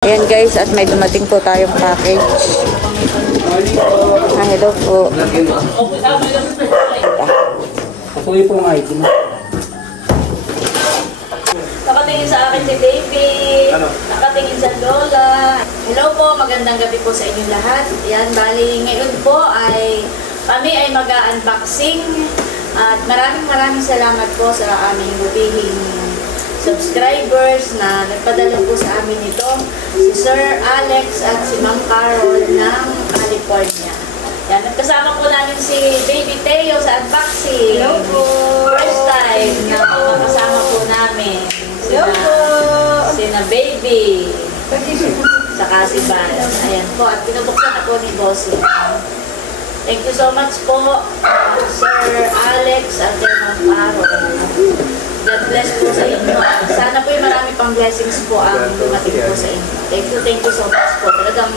Ayan guys, at may dumating po tayong package. Hello po. Patuloy po ang item. Nakatingin sa akin si baby. Nakatingin sa lola. Hello po, magandang gabi po sa inyo lahat. Yan, bali ngayon po ay kami ay mag-unboxing. At maraming salamat po sa aming butihing subscribers na nagpadala po sa amin ito. Si Sir Alex at si Ma'am Carol ng California. Yan, nagkasama po namin si Baby Teo sa unboxing. Hello po. First time na makasama po namin. Hello po. Sina Baby. Saka si Bal. Ayan po. At pinubuksan na po ni Bossy. Thank you so much po, Sir Alex at Ma'am Carol. God bless po sa inyo. Sana po yung marami pang blessings po ang dumating po sa inyo. Thank you so much po. Talagang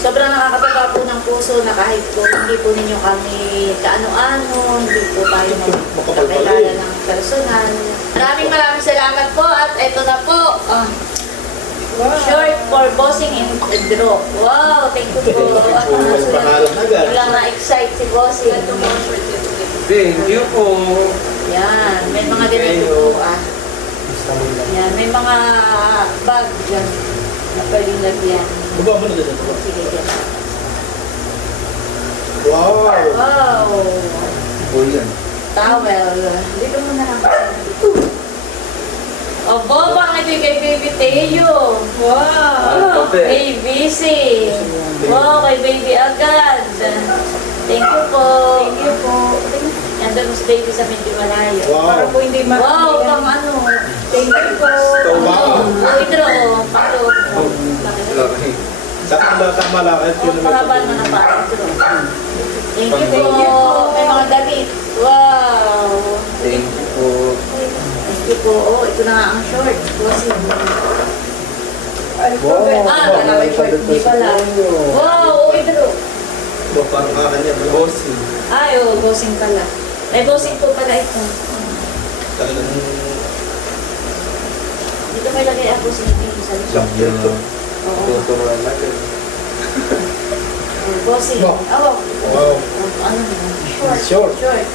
sobrang nakakatawa po ng puso na kahit po hindi po ninyo kami kaano-ano, hindi po tayo magkakilala ng personal. Maraming salamat po at eto na po. Short for bossing in draw. Wow, thank you po. Biglang na-excite si bossing. Thank you po. Yan, may mga ganito po Yan, may mga bag dyan na pwedeng lagyan. Baba mo na dito. Sige, yan. Wow! Wow! O yan. Towel. Dito mo na lang. Obo, bakit yung kay Baby Teo? Wow! ABC! Wow, kay Baby agad. Thank you po. Thank you po. Yan doon si Baby sa medyo malayo. Wow! Para po hindi Wow, pang ano. Thank you po. Withdraw, pato. Sakang bata malakit yun naman. Mahaba na na pato. Thank you po. May mga damit. Wow! Thank you po. Thank you po. Oh, ito na nga ang short. Wow! Kala ko yung short. Hindi pala. Wow, withdraw. Parang kakanya, bossing. Ay, oh, bossing pala. May bossing po pala ito. Talagang Dito may lagay ang bossing dito sa likod. sakyan to. Oo. Tuturuan natin. Bossing. Wow. Oh, Wow! ano na? Short. Short.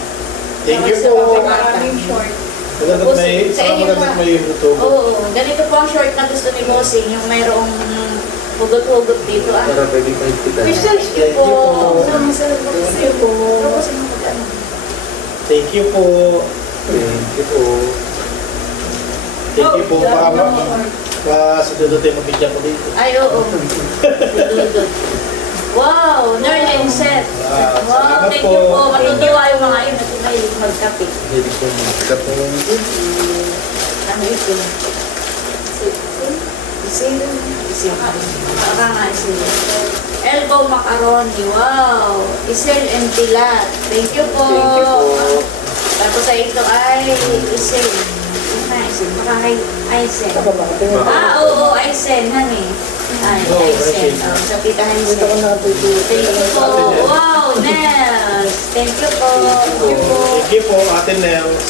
Thank you po. Maraming short. Magandang may, Sa inyo magandang ba? may YouTube. Oo, ganito po ang short na gusto ni bossing. Yung mayroong hugot-hugot dito. Para pwede pa kita. Thank you po. Thank you po. Thank you po. Thank you po. Thank you po. Baka sa dudot ay mabigyan ko dito. Ay, oo. Dudot. Wow, Nerlin set. Wow, thank you po. Matutuwa yung mga yun at mahilig magkape. Hindi ko magkape. Ano ito? Isil. Baka nga isil. Elbow macaroni. Wow. Isil and pilat. Thank you po. Thank you po. Tapos sa ito ay isil. Isil. Baka Aisen. Oo, Aisen. Hani. Ay, Aisen. Sa Tita Aisen. Thank you po. Wow, Nels. Thank you po. Thank you po. Thank you po, Ate Nels.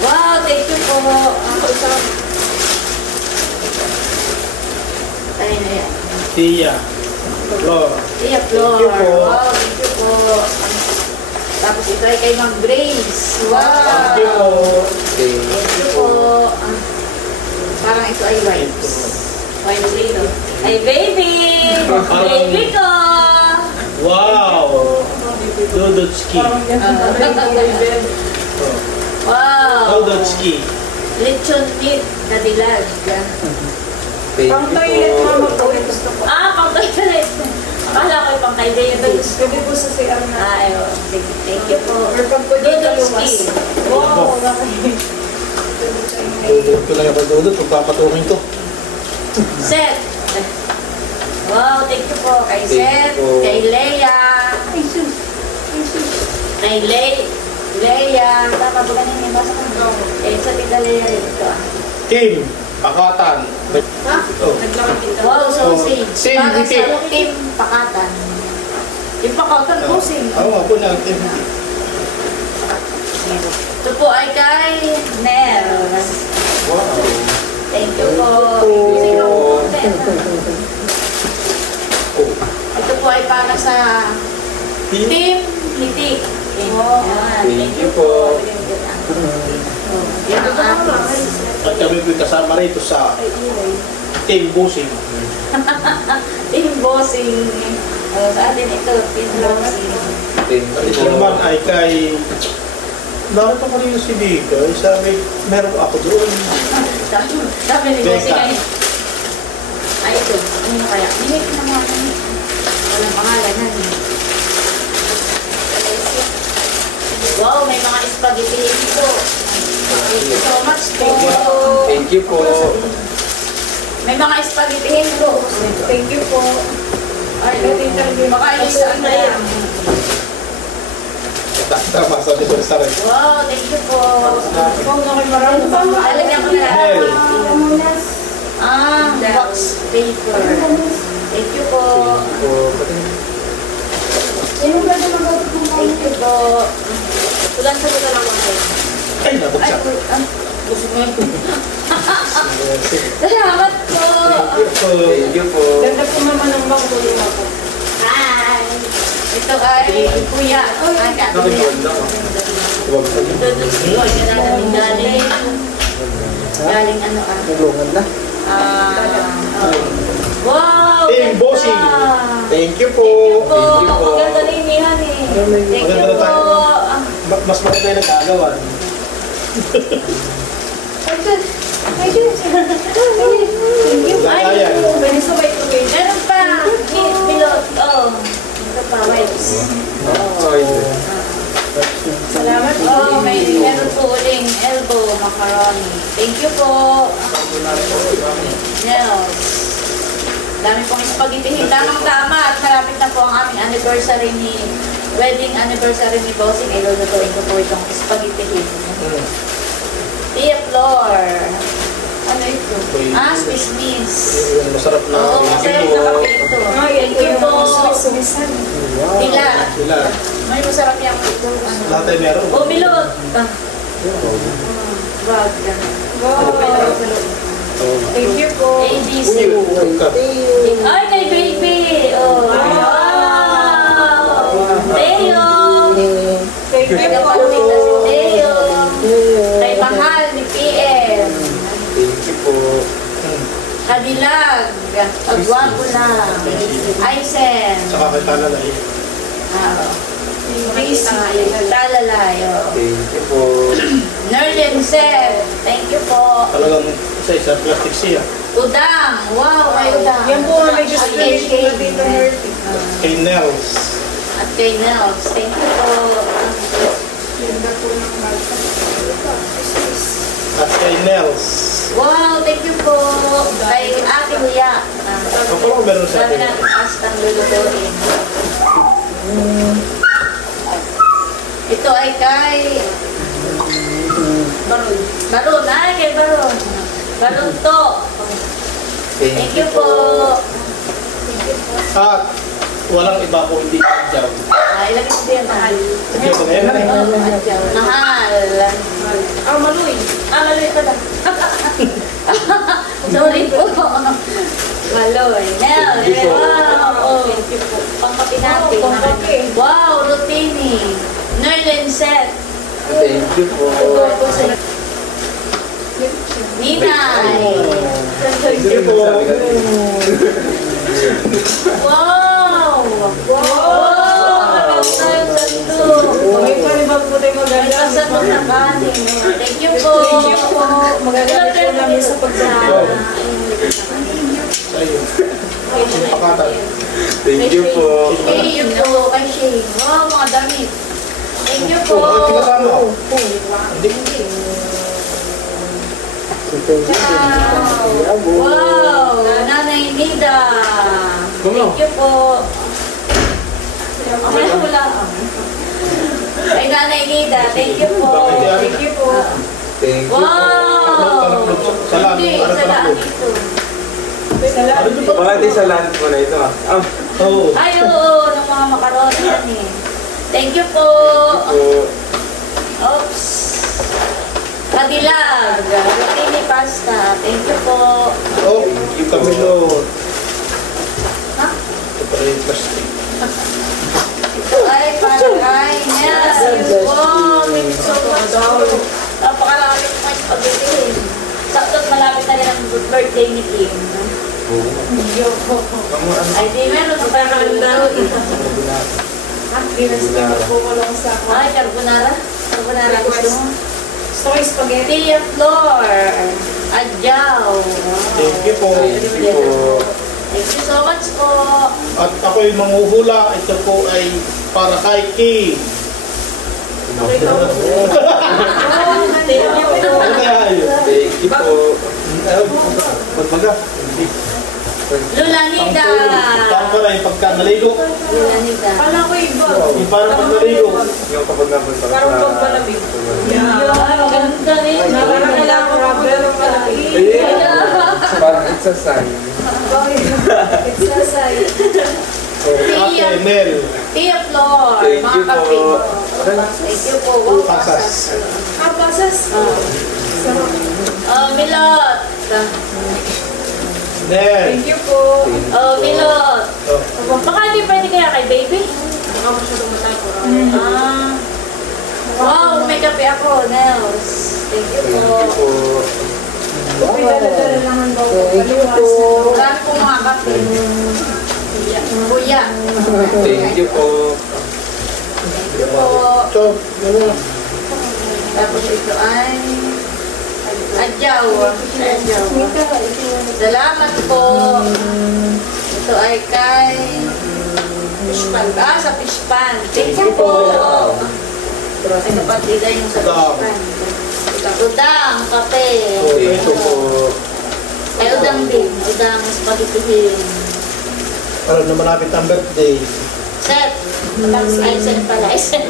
Wow, thank you po. Ang sarap. Ay, na yan. Tia. Flor. Tia Flor. Thank you po. Wow, thank you po. Tapos ito ay kay Ma'am Grace. Wow. Thank you po. Thank you po. Parang ito ay wipes. Wipes dito. Ay, baby! Baby ko! Wow! Dudotski. Wow! Dudotski. Lechon meat. Kadilag. Pang toilet mama po. Gusto ko. Pang toilet. Akala ko yung pang kay baby. Pwede po sa CR na. Ay, oh. Sige, thank you po. Or pag po dito Dudotski. Wow, okay. Dudot ko lang yung dudot. Pagpapatuhin ko. Seth. Wow, thank you po kay Seth, kay Leia. Ay, sus. Kay Leia. Tama ba ganun yung basa ko? Eh, sa tita Leia ito Team. Pakatan. Ha? Oh. Wow, sausage. Team, Para team. sa Team Pakatan. Team Pakatan, bossing. Oo, ako na. Team. Ito po ay kay Nel. Wow. Thank you po. Sino po? Ito po ay para sa Team Hitik. Thank you po. Yan ang ating. At kami po kasama rito sa Team Busing. Team Bossing. Sa atin ito, Team Bossing. At ito naman ay kay... Nakita ko rin si Vika. Sabi, meron ako doon. Sabi ni Bossing Becca. ay ito. Ano kaya? Hindi ko na mga walang pangalan na niya. Wow, may mga spaghetti dito. Thank you so much po. Thank you po. May mga spaghetti po. Thank you po. Ay, makainis na yan. Tama, sabi ko sa rin. Wow, thank you po. Marami pa mo. Lalagyan ko na Mel. lang. Box paper. Thank you po. Thank you po. Tulan sa tulan lang ako. Ay, Ay, nabuksan. gusto mo yun. Salamat po. Thank you po. Ganda po naman ang magulo ako. Hi. Ito ay kuya. Ay, Nakikita ko. Huwag sa ito namin galing. Galing ano ah. Tulungan na. Wow! Team ganda. Bossing. Thank you po. Po, Thank you po. maganda na inihan eh. Thank you Maganda po. tayo. Mas maganda yung nag-aagawan. Ay, pwede sabay ko yun. Meron pa. Pilot. Oh. Ito pa, wipes. Ay, Salamat po. Oh, meron po uling elbow macaroni. Thank you po. Nels. Dami pong spaghetti. Tamang-tama at malapit na po ang aming wedding anniversary ni Bossing. Ilulutuin ko po itong spaghetti. Tia Flor. Ano ito? Ah, Swiss. Masarap na. Oo, masarap na kape ito. Thank you po. Tila. Sila. May masarap yung ano. Lahat ay meron. Oh, milot. Wag. Thank you po. ABC. Ka. Ay, kay baby. Oh, wow. Teo. Thank you Kaya po. pagkita si Teo. Kay mahal ni PM. thank you po. Kadilag. Agwapo na. Aisen. Saka kay Talalay. Busy. Talalay. Thank you po. Nerlin Seb. Thank you po. Talagang isa-isa plastic siya. Udang. Wow, kay Udang. Yan po ang may gusto At kay na dito, Shane. Nerty. Kay Nels. At kay Nels. Thank you po. Ganda po ng malta. At kay Nels. Wow, thank you po. Kay Ate Huya. Ako meron sa Sabi atin. natin pastang lulutuin. Ito ay kay Baron. Baron. Ay, kay Baron. Baron to. Thank you po. At walang iba kung hindi Adjaw. Ilagay ko din mahal. Adjaw ba ngayon? Mahal. Maluy. Maloy pala. Sorry po. Maloy. Nel. Thank you po. Wow. Pangkapi natin. Oh, pangkapi. Wow, Rutini. Nerlin Set. Thank you po. Ninay. Thank you po. Wow. Wow. May panibag po tayo May maganda. kasabot na kanin. Thank you po. Thank you po. Magagamit po namin sa pagkain. Sa'yo. Pakatan. Thank you po. Thank you po. Kay Shane. Wow, mga damit. Thank you po. Ay, tinasama. Hindi. Wow. Nanay Nida. Thank you po. Wala. Ay, Nanay Nida. Thank you po. Thank you po. Thank you po. Wow. Salaan. Hindi, Ano salaan ito? ito. Salamat. Ano ito? Baka di sa lunch mo na ito ah. Oo. Ay, oo. Ng mga makaroni yan eh. Thank you po. Po. Oops. Kadilag. Rotini pasta. Thank you po. Oh, yung Camilo. Ha? Ito pala yung plastic. Ito ay para kay Nels. Wow, thank you so much. Napakalaki ng mga pag-ibig. Saktot malapit na rin ang birthday ni Kim. Ay, di meron na parang daw. Ay, carbonara. Carbonara gusto mo? Gusto ko yung spaghetti. Tia Flor. Adjaw. Thank you po. Thank you po. Thank you so much po. At ako'y manghuhula. Ito po ay para kay Kim. Thank you po. Ano kaya yun? Thank you po. Magmaga. Lulanida. Parang ka na yung pagka naligo. Lulanida. Kala ko iba. Yung parang pag naligo. Yung kapag napunta ka Parang sa... pagpalamig. Ganda rin. Parang kailangan ko problem ng malamig. Parang it's a sign. Exercise. Ate Mel. Tia Flor. Thank Mga you kape. po. Thank you po. Wow, Pasas. Pasas. Milot. Nel. Thank you po. Milot. Oh. Baka hindi pwede kaya kay baby? Baka masyadong matapos. Ah. Wow, may kape ako, Nels. Thank you Thank po. you po. May dala-dala naman daw po. Marami po mga kape. Kuya. Thank you po. Thank you po. So, yun na. Tapos ito ay Adjaw. Adjaw. Salamat po. Ito ay kay Fishpan. Sa Fishpan. Thank you po. Ay, kapatid ay yung sa Fishpan. Udang, kape. Thank you po. Ay, udang din. Udang, spaghettihin. Para na malapit ang birthday. Set. Ay, set pala. Ay, set.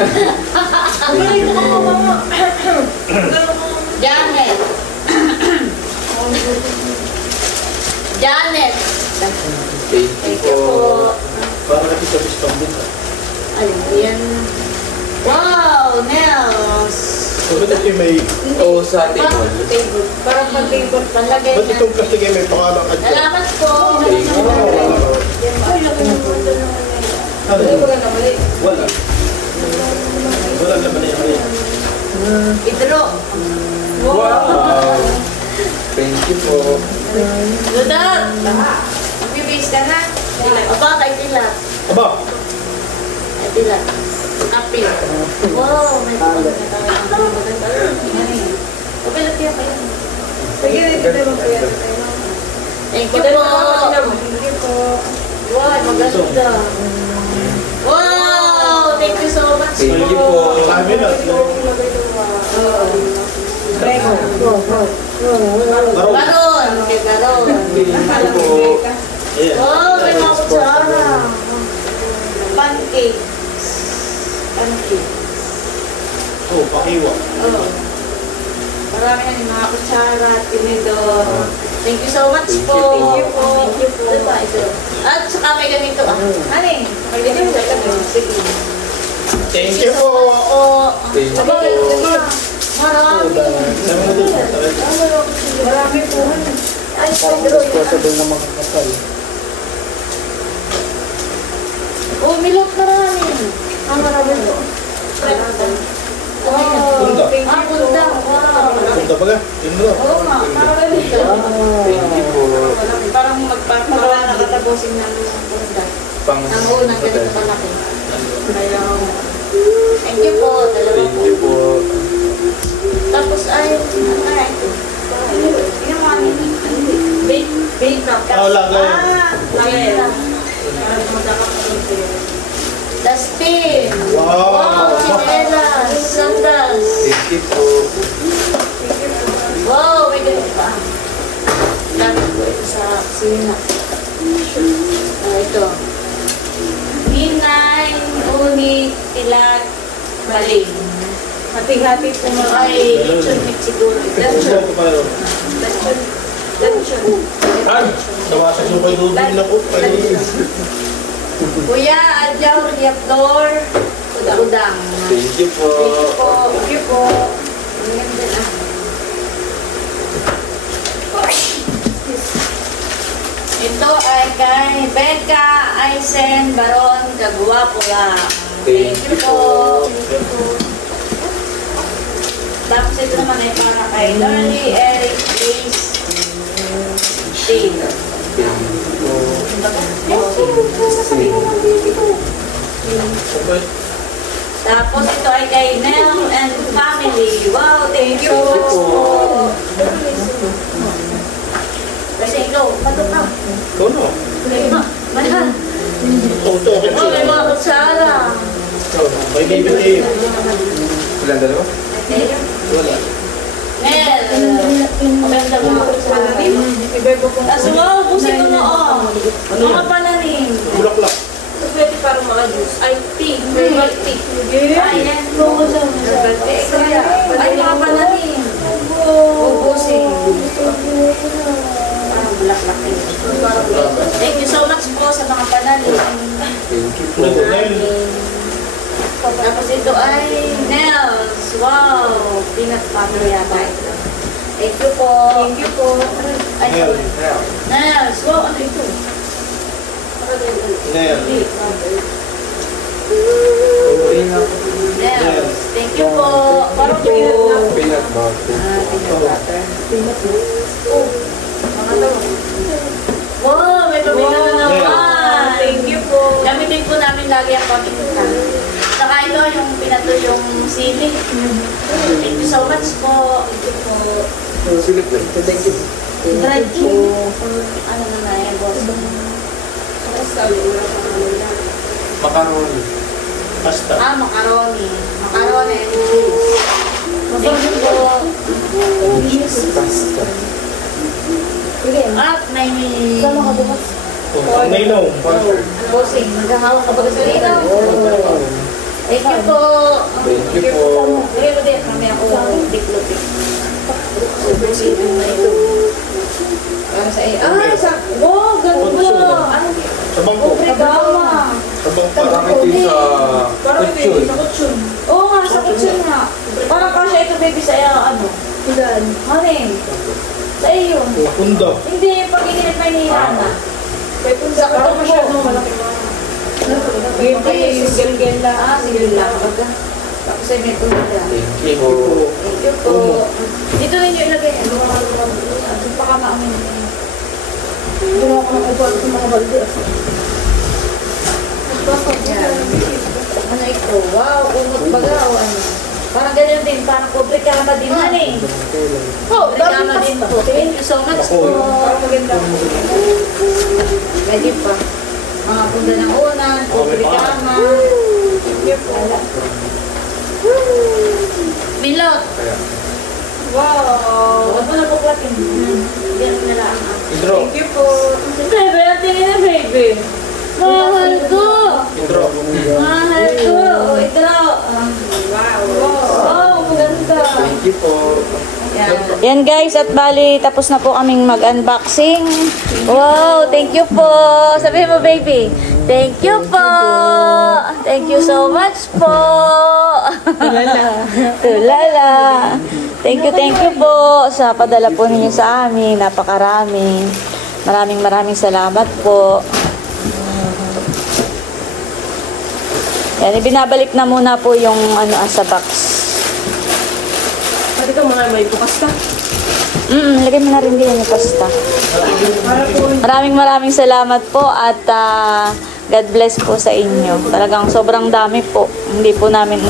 Janet. Janet. Thank Thank you you po. po. Para na kita bistong din. Alin yan? Wow, Nels. So, ba't ito may... Oo, sa table. Table. Parang pag-table. Palagay Ba't na. itong plastic ay may pangalang adyo? Salamat po. Thank you po. Ay, laki ng mga Ano? Hindi ko ganda mali. Wala. Wala naman yan. Idro. Wow. Thank you po. Ludat. Magbibis ka na. Aba, kay Tilat. Aba, Kay Tilat. Apil. Wow, may maganda. Okay, latihan kayo. Sige, dito mo po yan. Thank you po. Thank you po. Wow, maganda. Wow, thank you so much Thank you po. sabi na. Prego. Baro. Baron, kay Baron. Thank you po. Ayan. Wow, may mga kutsara. Pancakes. Pancakes. Oh, pakiwa. Oh. Marami na yung mga kutsara at tinidor. Thank you so much Thank po. you. Thank you po. Thank you po. Ito pa, ito. At saka may ganito. Honey, may ganito. Sige. Thank you po. Oo. Thank you Aba, po. ito. Marami. Sabi mo doon. Marami po. Ay, Pedro. Possible na magkakasal. Oh, milot marami. Marami po. Punda. Thank you po. Punda. Wow. Punta ba ka? Yun mo. Oo nga, marami dito. Thank you po. Parang magpapagawa na katapusin namin ang bunda. Pang... Ang unang ganito kalaki. Thank you po. Dalawa Thank po. you po. Tapos ay, ano kaya ito? Yung mga bake. Bake up. Lagay. Lagay. Dustbin. Wow. Wow, chinelas. Sandals. Thank you po. Wow, may ganito pa. Gamit ko ito sa kusina. Ito. Ninay, uni, tilag, baling. Hati-hati po mga Ay, lechon meat siguro. Gusto ko pa yun. lechon. Ay, nawasan mo kay Dudu na ko. Kuya, adyaw, Flor, udang. Thank you po. Thank you po. Thank you po. Ang ganda na. Ito ay kay Becca Aisen Baron Kagwapo lang. Thank you po. Tapos ito naman ay para kay Lorly Eric Grace Taylor. Tapos ito ay kay Nell and family. Wow, thank you so much po. Kasi ikaw, pato ka. Ito no. Manhan. Ito, okay Oh, may siya. mga kutsara. May baby tayo. Ilan dalawa? Wala. Nell. Maganda mga kutsara. Tapos wow, busin mo na oh. Mga pananim. Bulaklak. Pwede parang mga juice. Ay, tea. Herbal tea. Ayan. Herbal tea. Ay, mga pananim. Ubusin. Parang bulaklak eh. Thank you so much po sa mga pananim. Thank you po. Tapos ito ay Nels. Wow! Peanut butter yata ito. Thank you po. Thank you po. Ay, Nel. Nels. Wow, ano ito? Nel. Nels. Thank you po. Parang peanut na. Peanut butter. Peanut butter. Oh, mga daw. Wow, may pamilya na naman. Thank you po. Gamitin po namin lagi ang paminta. Saka ito yung pinato yung sili. Thank you so much po. Thank you po. Silip na. Dried cheese. Ano na na yan, boss? Macaroni. Pasta. Macaroni. Macaroni and cheese. Thank you po. Pasta. At may... May no. Bossing, maghahawak ka ba sa linaw? Thank you po. Thank you po. Lagay ko din, kami ako diklo-dik. Bossing, ano na ito? Para sa iyo. Wow, ganda! Sa bangko. Obrigama! Sa bangko. Parang ito yung sa Parang kutsyon. ito sa kutsyon. Oo nga, sa kutsun nga. Parang kasha ito, baby, sa iyo, ano? Ilan? Haning. Sa iyo. Punda. Hindi, pag inilip na hinihana. May punsa. Parang masyado malaki mga. Baby, sigil lang. Sige lang. Tapos ay may tulad lang. Thank you po. Thank you po. Dito ninyo ilagay. Ano pa ka maamin? Ginawa ko ng upuan sa mga balde. Ano ito? Wow, kumot baga o ano? Parang ganyan din, parang kubrikama din man eh. Oh, Kubrikama din po. Thank you so much po. Parang maganda. Pwede pa. Mga punda ng unan, kubrikama. Thank you po. Milot. Wow. Huwag mo na buklatin. Yan na lang. Intro. Thank you po. Baby, ang tingin na baby. Mahal ko. Intro. Mahal ko. O, ito. Wow. Oh, maganda. Thank you po. Yan guys, at bali, tapos na po kaming mag-unboxing. Wow, thank you po. Sabihin mo baby, thank you po. Thank you so much po. Tulala. Tulala. Thank you po sa padala po ninyo sa amin. Napakarami. Maraming salamat po. Yan, ibinabalik na muna po yung ano sa box. Pati ka mga may bukas ka. Lagay mo na rin din yung pasta. Maraming salamat po at God bless po sa inyo. Talagang sobrang dami po. Hindi po namin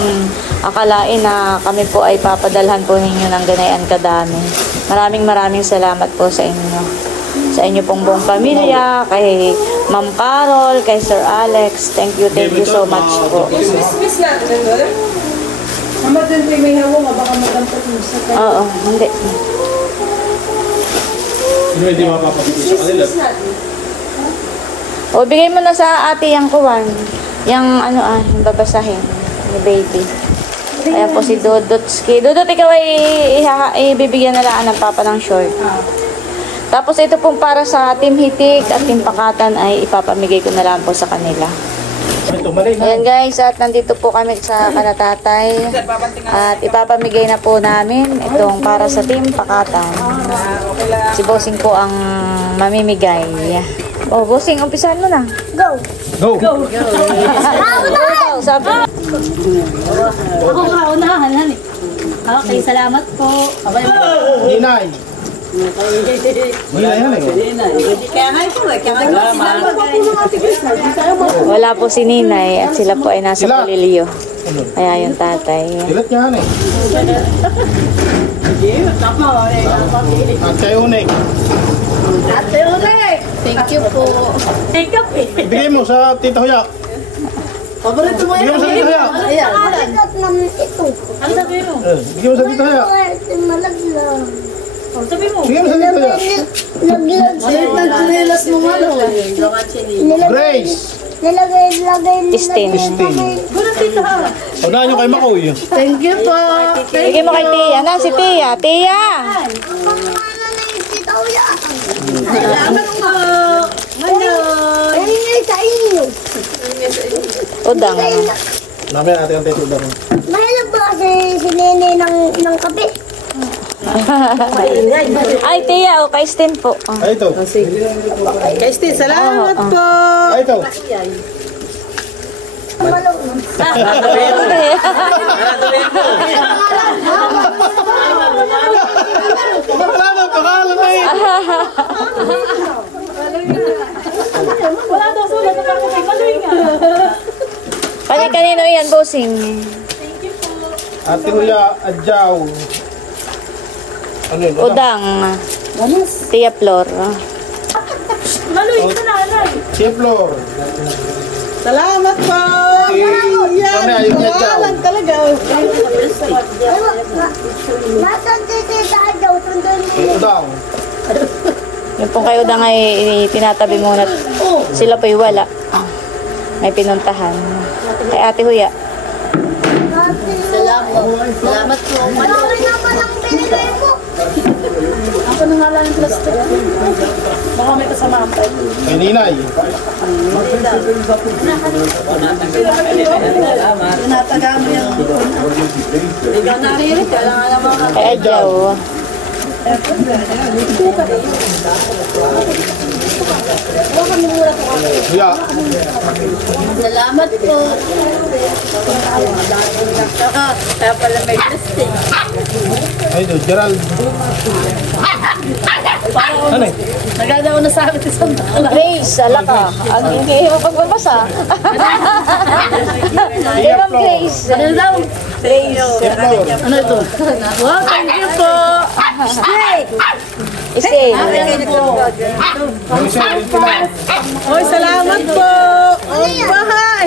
akalain na kami po ay papadalhan po ninyo ng ganayan kadami. Maraming salamat po sa inyo. Sa inyo pong buong pamilya, kay Ma'am Carol, kay Sir Alex. Thank you so much po. Miss natin, ano? Mama, din po may hawa nga, baka magampat mo sa tayo. Oo, hindi. Hindi hindi mapapabigay sa kanila. Miss natin. O, bigay mo na sa ate yung kuwan. Yung yung babasahin. Ni baby. Ayan po si Dudutski. Dudut, ikaw ay ibibigyan na lang ng papa ng short. Tapos ito pong para sa Team Hitik at Team Pakatan ay ipapamigay ko na lang po sa kanila. Ito, mali na. Ayan guys, at nandito po kami sa Kanatatay. At ipapamigay na po namin itong para sa Team Pakatan. Okay lang. Si Bossing po ang mamimigay. Oh, bossing, umpisahan mo na. Go! Sabi. Ako kaunahan, honey. Okay, salamat po. Okay. Ninay! Ninay yan eh. Kaya nga ito eh. Kaya nga Wala po si Ninay at sila po ay nasa Sila. Palilio. Kaya yung tatay. Kilat niya yan eh. At kayo unik. Ate Uray! Thank you po. Thank you po. Ibigay mo sa Tita Huya. Paborito mo Bigyan mo sa Tita Huya. Ayan. Nakakat naman ito. Ano sabihin mo? Bigyan mo sa Tita Huya. Malaglag. Oh, sabihin mo. Bigyan mo sa Tita Huya. Laglag. Nagsinelas mo nga lang. Grace! Nilagay Stain. Gano'n tita ha. Unahan nyo kay Makoy. Thank you po. Bigyan mo kay Tia. Na, si Tia. Tia! Salamat po. Ngayon. Ano nga sa inyo? Udang. Namin natin ang Tita Huya. Mahilig ba kasi si Nene ng kape? Ay, Tia. O, kay Stin po. Oh. Ay, ito. Kay Steve, salamat po. Ay, ito. Malog. Wala na, pangalan na eh. Wala daw sulat na kakapay. Maloy nga. Kanino yan, bossing? Ate Huya, Adjaw. Ano yun? Udang. Tia Flor. Maloy ka na, alay. Tiplor. Salamat po. Kami ayun niya, Adjaw. Talaga. Nasaan si Tita Adjaw? Tundun mo. Udang. Yung pong kayo udang ay tinatabi muna. Sila po'y wala. May pinuntahan. Kay Ate Huya. Salamat po. Malaki naman ang binigay mo. Ako na nga lang yung plastic. Baka may kasama pa. Kay Ninay. Tinataga mo yung... Ikaw na rin. Kailangan naman. Kay Adjaw. Huya. Salamat po. Kaya pala may plastic. Ay, ito. Gerald. Ano eh? Nagada ko na sa akin isang Grace, ala ka. Ang hindi mo pagbabasa. Di ba, Grace? Ano daw? Tiplor. Ano ito? Wow, thank you po. Stay! Stay. Michelle, ito lang. Oy, salamat po. Oh, bahay.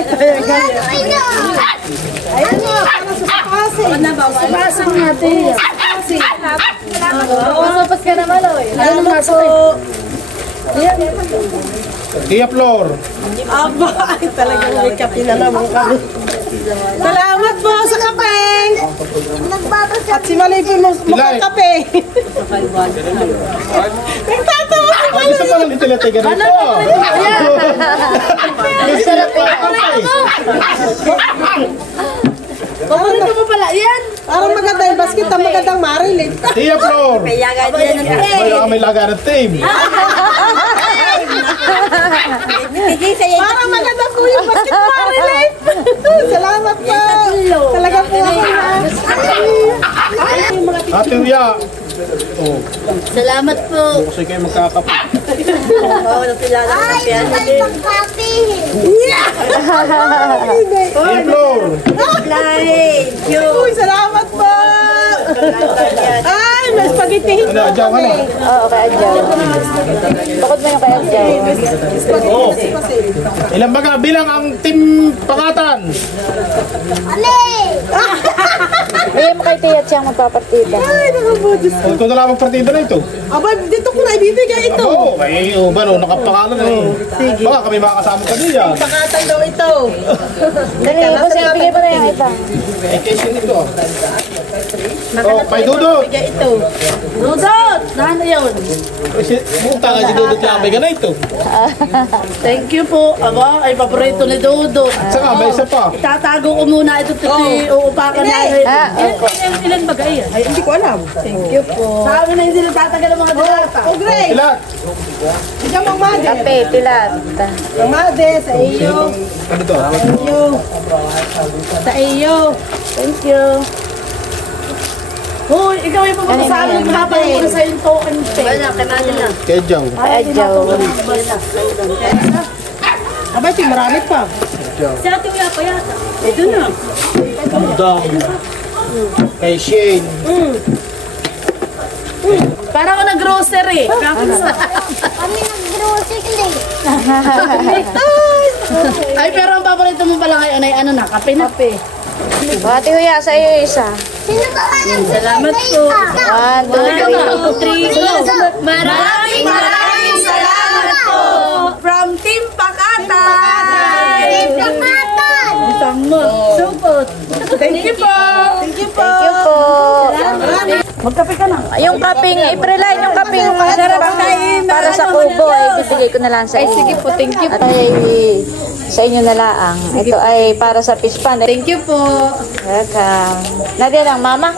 Ayan mo, para sa sapasi. Ano ba? Sapasi natin. Sapasi. Masapas ka naman, oy. Salamat po. Tia Flor. Aba, ay talagang may kape na naman kami. Salamat po sa kape. Nagbabasa. At si Malay po mukhang kape. Nagtatawa si Ay, gusto pa lang dito lang tayo ganito. Sarap yan. Paborito mo pala yan. Parang maganda yung basket, ang magandang marilin. Tia Flor. Yagan yan ng Wala kami laga ng team. Parang maganda po yung basket marilin. Salamat po. Talaga po ako na. Ate Huya. Oh, Salamat po. kasi kayo magkakape. Oo, nakilala ko Ay, siya. may pagkapi. Tia Flor. Thank you. Uy, salamat po. Ay, may spaghetti. Ano, Adjaw ka na? Oo, kay Adjaw. Bakit mo yung kay Adjaw? Oo. Ilang baga bilang ang team Pakatan? Ale! Bigyan mo kay Tia at siyang magpapartida. Ay, nakabudis. O, ito na lang ang partida na ito. Aba, dito ko na ibibigay ito. Oo, ay, ba no, nakapangalan na eh. Baka kami makakasama ka diyan. Pakatan daw ito. Dali, bossing, ibigay mo na yung iba. Eh, case yun ito. Oh, kay Dudut. Ibigay ito. Dudot! Naan na yun? Puta nga si Dudut lang may gana ito. Thank you po. Aba, ay paborito ni Dudot. Saka, may isa pa. Itatago ko muna ito uupakan natin. Ilan bagay yan? Ay, hindi ko alam. Thank you po. Sa amin na hindi natatagal ang mga dilata. Oh, great! Ilan? Siya, Mang Made. Kape, tilat. Mang Made, sa iyo. Ano to? Sa iyo. Sa iyo. Thank you. Hoy, ikaw yung pumunta sa amin. Mapapayin ko na sa'yo yung token. Wala, kailangan nila. Kaya Jong. Ay, Joe. Abay, marami pa. Si Ate Uya pa yata. Ito na. Dong. Kay Shane. Para ako nag-grocery. Kami nag-grocery. Ay, pero ang paborito mo pala ngayon ay ano na, kape na. Ate Huya, sa iyo isa. Sino ba ka nag Salamat po. 1, 2, 3. Maraming salamat po. From Team Pakatay. Support. Thank you po. Thank you po. Thank you po. Magkape ka na. Yung kaping Apriline, yung kaping para sa kubo, ay bibigay ko na lang sa inyo. Ay, sige po, thank you. At ay sa inyo na lang. Ito ay para sa fish pan. Thank you po. Welcome. Nadia lang, mama?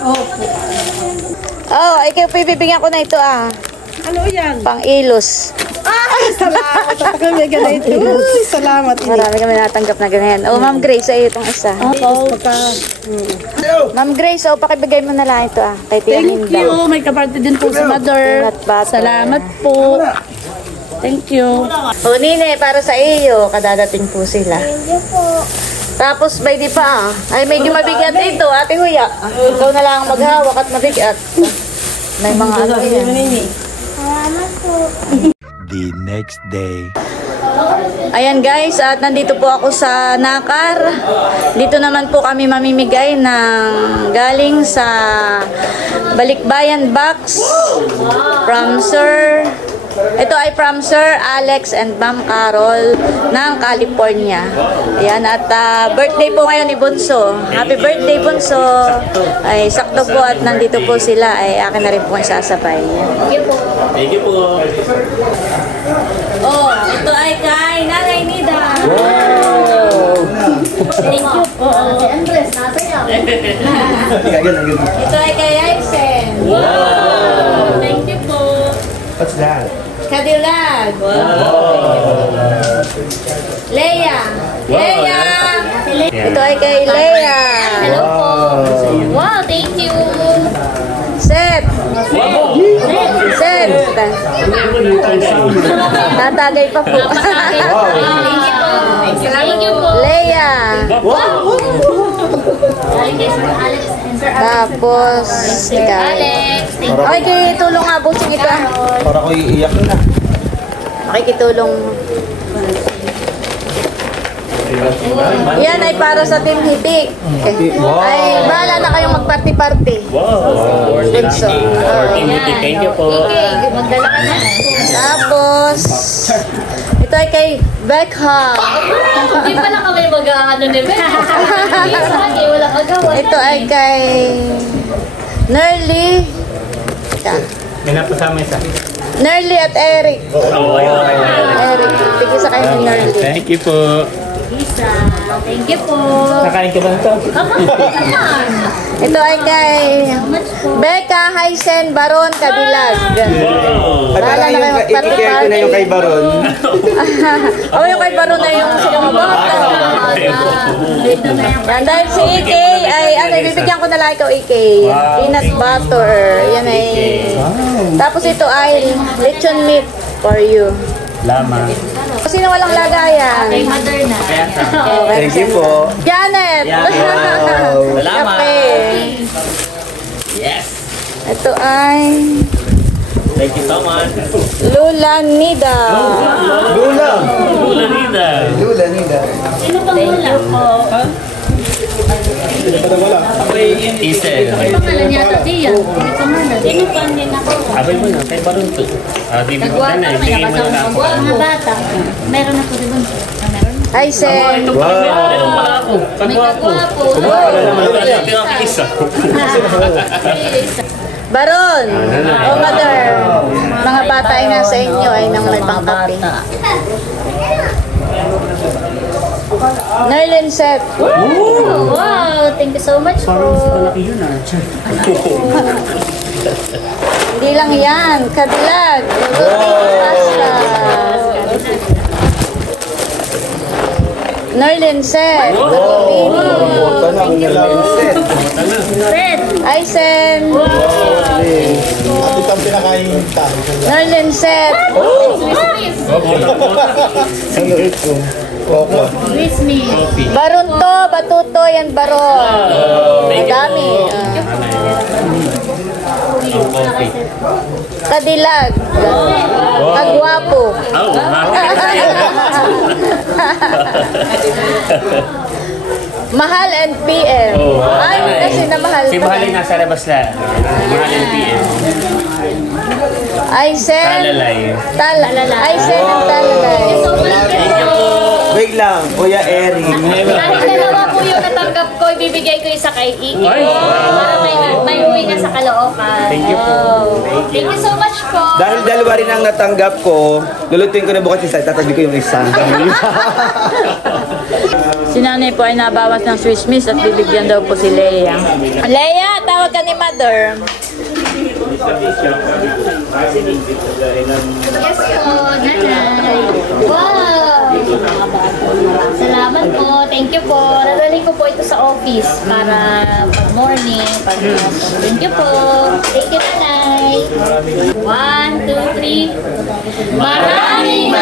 Oh, ikaw po ibibigyan ko na ito Ano yan? Pang ilos. Ay, salamat. At kami ganito. Uy, salamat. Marami kami natanggap na ganyan. Oh, Ma'am Grace, sa iyo itong isa. Ma'am Grace, pakibigay mo na lang ito kay Tia Thank Linda. you. May kaparte din po si Mother. Peanut butter. Salamat po. Thank you. Oh, Nine, para sa iyo. Kadadating po sila. Thank you po. Tapos, by di pa ay medyo mabigat dito, Ate Huya. Ikaw na lang maghawak at mabigat. May mga ano yan. Salamat po. The next day. Ayan guys, at nandito po ako sa Nakar. Dito naman po kami mamimigay ng galing sa Balikbayan Box from Sir. Ito ay from Sir Alex and Ma'am Carol ng California. Ayan, at birthday po ngayon ni Bunso. Happy birthday, Bunso. Ay, sakto po at nandito po sila. Ay, akin na rin po yung sasabay. Thank you po. Oh, ito ay kay Nanay Nida. Thank you po. Si Andres, nasa yan. Ito ay kay Aisen. Thank you po. What's that? Kadilag. Leia. Leia. Ito ay kay Leia. Hello po. Wow, thank you. Seth. Seth. Tatagay pa po. Thank you po. Thank you po. Leia. Galing kay Sir Alex and Sir Tapos, ikaw. Alex. Thank you. Okay, kitulong nga, busing ito. Para ko iiyak na. Makikitulong. Yan ay para sa Team Hitik. Ay, bahala na kayong magparty-party. Wow. Bunso. Thank you po. Okay, magdala ka na. Tapos, ito ay kay Beckham. Hindi pala kami mag-ano ni Ben. Hindi, wala kagawa. Ito ay kay Nerly. May napasama isa. Nerly at Eric. Eric, tigil sa kayo ni Nerly. Thank you po. Isa. Thank you po. Nakain ka ba ito? Ito ay kay Becca Hysen Baron Kadilag. Bahala na kayo magparty-party. na yung kay Baron. O, yung kay Baron na yung sinumabot. Yan, dahil si EK ay, bibigyan ko na lang ikaw EK. Peanut butter. Yan ay. Tapos ito ay lechon meat for you. Lama. Sino walang lagayan? Kay Mother na. Thank you po. Janet! Salamat. Kape. Yes. Ito ay Thank you so much. Lula Nida. Lula. Lula Nida. Lula, Nida. Sino pang wala? Isel. Pangalan yata diyan. May pangalan. Sino pang ninako? Abay mo na, kay Baron to. Bibigyan Nagwata na, kami ibigay mo nakasama na ng ako. mga bata. Meron ako di ba? Meron. Hi, Sen. Ito pa, meron pala ako. May kagwapo. Isa. Baron. O, mother. Mga bata ay nasa inyo ay nang may pangkape. Nerlin Seth. Wow, thank you so much po. Hindi lang yan. Kadilag. Pasta. Norlin Sen. Puta na, ang nalaman. Red. Ay, Sen. At ito ang pinakain ta. Norlin Sen. Ano ito? Coco. Baron to, batuto, yan baron. Madami. Kadilag. Kagwapo. Mahal and PM. Ay, kasi na mahal. Si Mahal ay nasa labas na. Mahal and PM. Ay, Sen. Talalay. Ay, Sen ang talalay. Wait lang, Kuya Eric. Kahit dalawa po yung natanggap ko, ibibigay ko isa kay Iki. Para may uwi na sa Caloocan. Thank you po. Thank you so much po. Dahil dalawa rin ang natanggap ko, lulutuin ko na bukas isa, tatabi ko yung isa. Si nanay po ay nabawas ng Swiss Miss at bibigyan daw po si Leia. Leia, tawag ka ni Mother. Yes po, nanay. Wow! Salamat po. Thank you po. Nadali ko po ito sa office para pag morning. Thank you po. Thank you, nanay. 1, 2, 3. Maraming